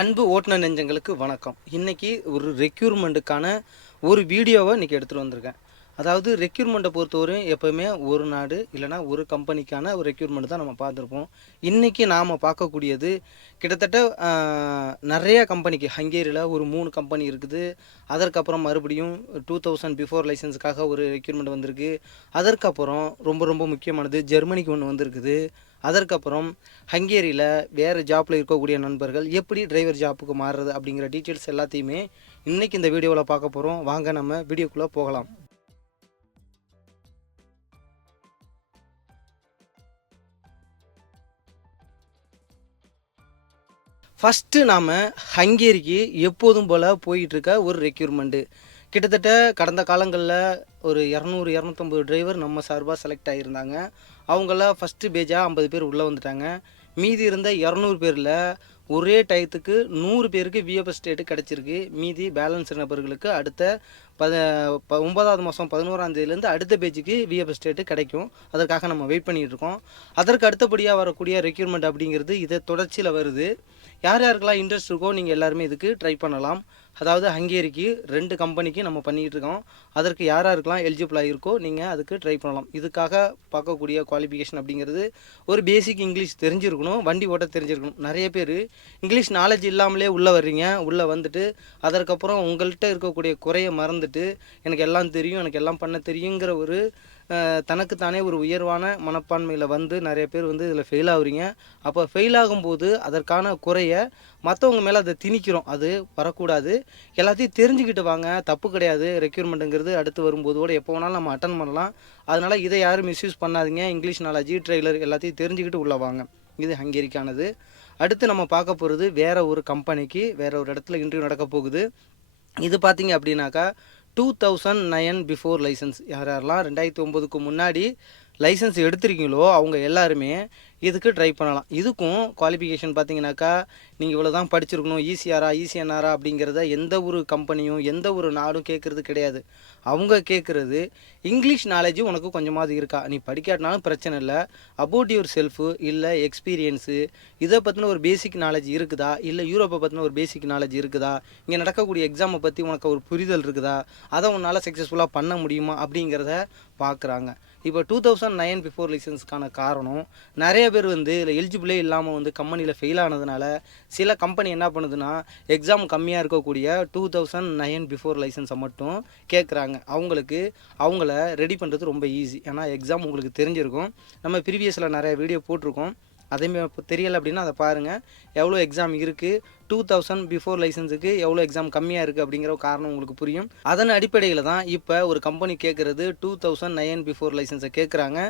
அன்பு ஓட்டுநர் நெஞ்சங்களுக்கு வணக்கம். இன்றைக்கி ஒரு ரெக்யூர்மெண்ட்டுக்கான ஒரு வீடியோவை இன்றைக்கி எடுத்துகிட்டு வந்திருக்கேன். அதாவது ரெக்யூர்மெண்ட்டை பொறுத்தவரையும் எப்போவுமே ஒரு நாடு இல்லைனா ஒரு கம்பெனிக்கான ஒரு ரெக்யூர்மெண்ட் தான் நம்ம பார்த்துருப்போம். இன்றைக்கி நாம் பார்க்கக்கூடியது கிட்டத்தட்ட நிறைய கம்பெனிக்கு ஹங்கேரியில் ஒரு 3 கம்பெனி இருக்குது. அதற்கப்புறம் மறுபடியும் 2000 பிஃபோர் லைசன்ஸுக்காக ஒரு ரெக்யூர்மெண்ட் வந்திருக்கு. அதற்கப்புறம் ரொம்ப ரொம்ப முக்கியமானது ஜெர்மனிக்கு ஒன்று வந்திருக்குது. அதற்கப்புறம் ஹங்கேரியில் வேறு ஜாப்பில் இருக்கக்கூடிய நண்பர்கள் எப்படி டிரைவர் ஜாப்புக்கு மாறுறது அப்படிங்கிற டீட்டெயில்ஸ் எல்லாத்தையுமே இன்றைக்கி இந்த வீடியோவில் பார்க்க போகிறோம். வாங்க நம்ம வீடியோக்குள்ளே போகலாம். ஃபஸ்ட்டு நாம் ஹங்கேரிக்கு எப்போதும் போல் போயிட்டுருக்க ஒரு ரெக்யூர்மெண்ட்டு கிட்டத்தட்ட கடந்த காலங்களில் ஒரு 200-250 டிரைவர் நம்ம சார்பாக செலக்ட் ஆகியிருந்தாங்க. அவங்கள ஃபஸ்ட்டு பேஜாக 50 பேர் உள்ளே வந்துட்டாங்க. மீதி இருந்த 200 பேரில் ஒரே டயத்துக்கு 100 பேருக்கு விஎஃப்எஸ் ஸ்டேட்டு கிடச்சிருக்கு. மீதி பேலன்ஸ் நபர்களுக்கு அடுத்த 9வது மாதம் 11ஆம் தேதியிலேருந்து அடுத்த பேஜுக்கு விஎஃப்எஸ் ஸ்டேட்டு கிடைக்கும். அதற்காக நம்ம வெயிட் பண்ணிகிட்டு இருக்கோம். அதற்கு அடுத்தபடியாக வரக்கூடிய ரெக்யூர்மெண்ட் அப்படிங்கிறது இதை தொடர்ச்சியில் வருது. யார் யாருக்கெல்லாம் இன்ட்ரெஸ்ட் இருக்கோ நீங்கள் எல்லாருமே இதுக்கு ட்ரை பண்ணலாம். அதாவது ஹங்கேரிக்கு 2 கம்பெனிக்கு நம்ம பண்ணிகிட்டு இருக்கோம். அதற்கு யார் யாருக்கெல்லாம் எலிஜிபிளாக இருக்கோ நீங்கள் அதுக்கு ட்ரை பண்ணலாம். இதுக்காக பார்க்கக்கூடிய குவாலிஃபிகேஷன் அப்படிங்கிறது ஒரு பேசிக் இங்கிலீஷ் தெரிஞ்சிருக்கணும், வண்டி ஓட்ட தெரிஞ்சிருக்கணும். நிறைய பேர் இங்கிலீஷ் நாலேஜ் இல்லாமலே உள்ளே வர்றீங்க. உள்ளே வந்துட்டு அதற்கப்புறம் உங்கள்கிட்ட இருக்கக்கூடிய குறையை மறந்துட்டு எனக்கு எல்லாம் தெரியும், எனக்கு எல்லாம் பண்ண தெரியுங்கிற ஒரு தனக்குத்தானே ஒரு உயர்வான மனப்பான்மையில் வந்து நிறைய பேர் வந்து இதில் ஃபெயில் ஆகுறீங்க. அப்போ ஃபெயில் ஆகும்போது அதற்கான குறையை மற்றவங்க மேலே அதை திணிக்கிறோம். அது வரக்கூடாது. எல்லாத்தையும் தெரிஞ்சுக்கிட்டு வாங்க, தப்பு கிடையாது. ரெக்யூர்மெண்ட்டுங்கிறது அடுத்து வரும்போது கூட எப்போ வேணாலும் நம்ம அட்டன் பண்ணலாம். அதனால் இதை யாரும் மிஸ்யூஸ் பண்ணாதீங்க. இங்கிலீஷ் நாலேஜ், ட்ரெய்லர் எல்லாத்தையும் தெரிஞ்சுக்கிட்டு உள்ளே வாங்க. இது ஹங்கேரிக்கானது. அடுத்து நம்ம பார்க்க போகிறது வேறு ஒரு கம்பெனிக்கு வேறு ஒரு இடத்துல இன்டர்வியூ நடக்க போகுது. இது பார்த்திங்க அப்படின்னாக்கா 2009 பிஃபோர் லைசன்ஸ் யாரெல்லாம் 2009க்கு முன்னாடி லைசன்ஸ் எடுத்திருக்கீங்களோ அவங்க எல்லாருமே இதுக்கு ட்ரை பண்ணலாம். இதுக்கும் குவாலிஃபிகேஷன் பார்த்தீங்கன்னாக்கா நீங்கள் இவ்வளோ தான் படிச்சிருக்கணும், ஈசிஆரா ஈசிஎன்ஆரா அப்படிங்கிறத எந்த ஒரு கம்பெனியும் எந்த ஒரு நாடும் கேட்குறது கிடையாது. அவங்க கேட்குறது இங்கிலீஷ் நாலேஜும் உனக்கு கொஞ்சமாவது இருக்கா, நீ படிக்காட்டினாலும் பிரச்சனை இல்லை, அபவுட் யுவர் செல்ஃபு இல்லை எக்ஸ்பீரியன்ஸு இதை பற்றின ஒரு பேசிக் நாலேஜ் இருக்குதா, இல்லை யூரோப்பை பற்றின ஒரு பேசிக் நாலேஜ் இருக்குதா, இங்கே நடக்கக்கூடிய எக்ஸாமை பற்றி உனக்கு ஒரு புரிதல் இருக்குதா, அதை உன்னால் சக்ஸஸ்ஃபுல்லாக பண்ண முடியுமா அப்படிங்கிறத பார்க்குறாங்க. இப்போ 2009 பிஃபோர் லைசன்ஸ்க்கான காரணம் நிறைய பேர் வந்து இதில் எலிஜிபிளே இல்லாமல் வந்து கம்பெனியில் ஃபெயில் ஆனதுனால சில கம்பெனி என்ன பண்ணுதுன்னா எக்ஸாம் கம்மியாக இருக்கக்கூடிய 2009 பிஃபோர் லைசன்ஸை மட்டும் கேட்குறாங்க. அவங்கள ரெடி பண்ணுறது ரொம்ப ஈஸி. ஏன்னா எக்ஸாம் உங்களுக்கு தெரிஞ்சிருக்கும். நம்ம ப்ரீவியஸில் நிறைய வீடியோ போட்டிருக்கோம். அதேமாதிரி இப்போ தெரியலை அப்படின்னா அதை பாருங்கள். எவ்வளோ எக்ஸாம் இருக்குது, 2000 பிஃபோர் லைசன்ஸுக்கு எவ்வளோ எக்ஸாம் கம்மியாக இருக்குது அப்படிங்கிற காரணம் உங்களுக்கு புரியும். அதன் அடிப்படையில் தான் இப்போ ஒரு கம்பெனி கேட்குறது 2009 பிஃபோர் லைசன்ஸை கேட்குறாங்க.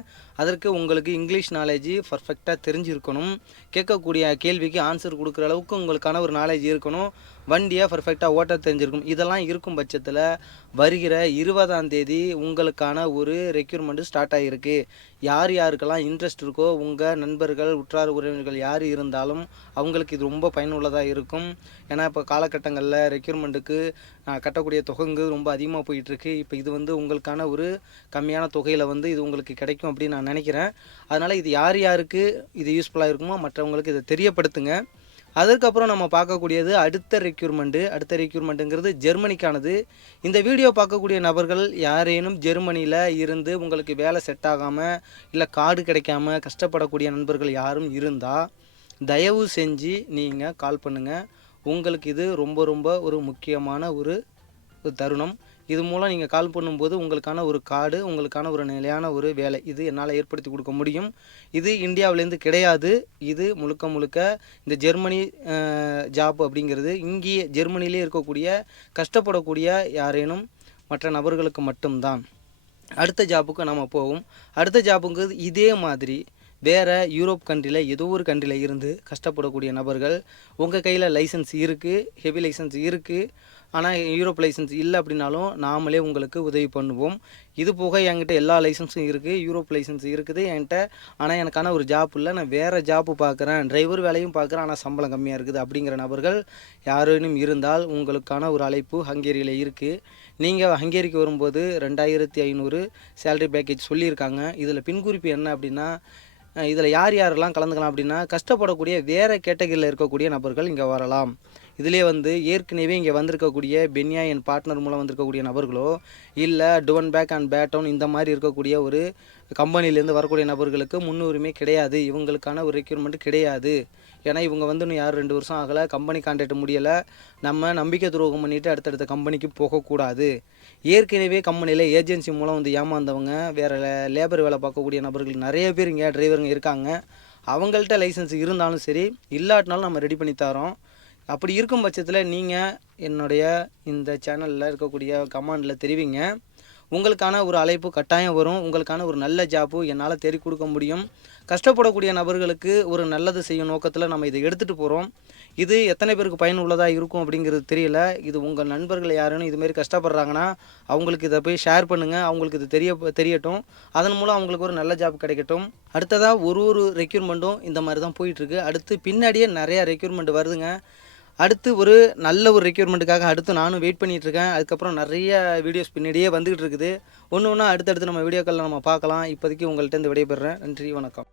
அதற்கு உங்களுக்கு இங்கிலீஷ் நாலேஜ் பர்ஃபெக்டாக தெரிஞ்சிருக்கணும். கேட்கக்கூடிய கேள்விக்கு ஆன்சர் கொடுக்குற அளவுக்கு உங்களுக்கான ஒரு நாலேஜ் இருக்கணும். வண்டியை பர்ஃபெக்டாக ஓட்ட தெரிஞ்சிருக்கும். இதெல்லாம் இருக்கும் பட்சத்தில் வருகிற 20ஆம் தேதி உங்களுக்கான ஒரு ரெக்யூர்மெண்ட்டு ஸ்டார்ட் ஆகிருக்கு. யார் யாருக்கெல்லாம் இன்ட்ரெஸ்ட் இருக்கோ உங்கள் நண்பர்கள் உற்றார் உறவினர்கள் யார் இருந்தாலும் அவங்களுக்கு இது ரொம்ப பயனுள்ளதாக இருக்கும். ஏன்னா இப்போ காலகட்டங்களில் ரெக்யூர்மெண்ட்டுக்கு கட்டக்கூடிய தொகைங்கிறது ரொம்ப அதிகமாக போயிட்டுருக்கு. இப்போ இது வந்து உங்களுக்கான ஒரு கம்மியான தொகையில் வந்து இது உங்களுக்கு கிடைக்கும் அப்படின்னு நான் நினைக்கிறேன். அதனால் இது யார் யாருக்கு இது யூஸ்ஃபுல்லாக இருக்குமோ மற்றவங்களுக்கு இதை தெரியப்படுத்துங்க. அதுக்கப்புறம் நம்ம பார்க்கக்கூடியது அடுத்த ரெக்யூர்மெண்ட்டுங்கிறது ஜெர்மனிக்கானது. இந்த வீடியோ பார்க்கக்கூடிய நபர்கள் யாரேனும் ஜெர்மனியில் இருந்து உங்களுக்கு வேலை செட் ஆகாமல் இல்லை கார்டு கிடைக்காம கஷ்டப்படக்கூடிய நண்பர்கள் யாரும் இருந்தால் தயவு செஞ்சு நீங்கள் கால் பண்ணுங்கள். உங்களுக்கு இது ரொம்ப ரொம்ப ஒரு முக்கியமான ஒரு தருணம். இது மூலம் நீங்கள் கால் பண்ணும்போது உங்களுக்கான ஒரு கார்டு, உங்களுக்கான ஒரு நிலையான ஒரு வேலை இது என்னால் ஏற்படுத்தி கொடுக்க முடியும். இது இந்தியாவிலேருந்து கிடையாது. இது முழுக்க முழுக்க இந்த ஜெர்மனி ஜாப் அப்படிங்கிறது இங்கேயே ஜெர்மனிலே இருக்கக்கூடிய கஷ்டப்படக்கூடிய யாரேனும் மற்ற நபர்களுக்கு மட்டும்தான். அடுத்த ஜாப்புக்கு நம்ம போவோம். அடுத்த ஜாப்புங்கிறது இதே மாதிரி வேறு யூரோப் கண்ட்ரியில் ஏதோ ஒரு கண்ட்ரியில் இருந்து கஷ்டப்படக்கூடிய நபர்கள் உங்கள் கையில் லைசன்ஸ் இருக்குது, ஹெவி லைசன்ஸ் இருக்குது, ஆனால் யூரோப் லைசன்ஸ் இல்லை அப்படின்னாலும் நாமளே உங்களுக்கு உதவி பண்ணுவோம். இது போக என்கிட்ட எல்லா லைசன்ஸும் இருக்குது, யூரோப் லைசன்ஸ் இருக்குது என்கிட்ட, ஆனால் எனக்கான ஒரு ஜாப் இல்லை, நான் வேறு ஜாப்பு பார்க்குறேன், டிரைவர் வேலையும் பார்க்குறேன், ஆனால் சம்பளம் கம்மியாக இருக்குது அப்படிங்கிற நபர்கள் யாரேனும் இருந்தால் உங்களுக்கான ஒரு அழைப்பு ஹங்கேரியில் இருக்குது. நீங்கள் ஹங்கேரிக்கு வரும்போது 2500 சேலரி பேக்கேஜ் சொல்லியிருக்காங்க. இதில் பின்குறிப்பு என்ன அப்படின்னா இதில் யார் யாரெல்லாம் கலந்துக்கலாம் அப்படின்னா, கஷ்டப்படக்கூடிய வேறு கேட்டகரியில் இருக்கக்கூடிய நபர்கள் இங்கே வரலாம். இதிலே ஏற்கனவே இங்கே வந்திருக்கக்கூடிய பென்யா என் பார்ட்னர் மூலம் வந்திருக்கக்கூடிய நபர்களோ, இல்லை டுவன் பேக் அண்ட் பேட்டவுன் இந்த மாதிரி இருக்கக்கூடிய ஒரு கம்பெனிலேருந்து வரக்கூடிய நபர்களுக்கு முன்னுரிமை கிடையாது. இவங்களுக்கான ஒரு ரெக்யூர்மெண்ட் கிடையாது. ஏன்னா இவங்க இன்னும் யாரும் 2 வருஷம் ஆகலை, கம்பெனி கான்ட்ராக்ட் முடியலை, நம்ம நம்பிக்கை துரோகம் பண்ணிவிட்டு அடுத்தடுத்த கம்பெனிக்கு போகக்கூடாது. ஏற்கனவே கம்பெனியில் ஏஜென்சி மூலம் ஏமாந்தவங்க, வேறு லேபர் வேலை பார்க்கக்கூடிய நபர்கள் நிறைய பேர் இங்கே டிரைவருங்க இருக்காங்க. அவங்கள்ட்ட லைசன்ஸ் இருந்தாலும் சரி, இல்லாட்டினாலும் நம்ம ரெடி பண்ணி தரோம். அப்படி இருக்கும் பட்சத்தில் நீங்கள் என்னுடைய இந்த சேனலில் இருக்கக்கூடிய கமெண்டில் தெரிவிங்க. உங்களுக்கான ஒரு அழைப்பு கட்டாயம் வரும். உங்களுக்கான ஒரு நல்ல ஜாப்பு என்னால் தேடி கொடுக்க முடியும். கஷ்டப்படக்கூடிய நபர்களுக்கு ஒரு நல்லது செய்யும் நோக்கத்தில் நம்ம இதை எடுத்துகிட்டு போகிறோம். இது எத்தனை பேருக்கு பயனுள்ளதாக இருக்கும் அப்படிங்கிறது தெரியல. இது உங்கள் நண்பர்கள் யாருன்னு இதுமாரி கஷ்டப்படுறாங்கன்னா அவங்களுக்கு இதை போய் ஷேர் பண்ணுங்கள். அவங்களுக்கு இது தெரியட்டும். அதன் மூலம் அவங்களுக்கு ஒரு நல்ல ஜாப் கிடைக்கட்டும். அடுத்ததாக ஒரு ரெக்யூர்மெண்ட்டும் இந்த மாதிரி தான் போயிட்டுருக்கு. அடுத்து பின்னாடியே நிறையா ரெக்யூர்மெண்ட் வருதுங்க. அடுத்து ஒரு நல்ல ஒரு ரெக்யூர்மெண்ட்டுக்காக அடுத்து நானும் வெயிட் பண்ணிகிட்ருக்கேன். அதுக்கப்புறம் நிறைய வீடியோஸ் பின்னாடியே வந்துக்கிட்டு இருக்குது. ஒன்று ஒன்றா அடுத்தடுத்து நம்ம வீடியோக்களில் நம்ம பார்க்கலாம். இப்போதைக்கு உங்கள்கிட்ட இந்த விடைபெறுறேன். நன்றி, வணக்கம்.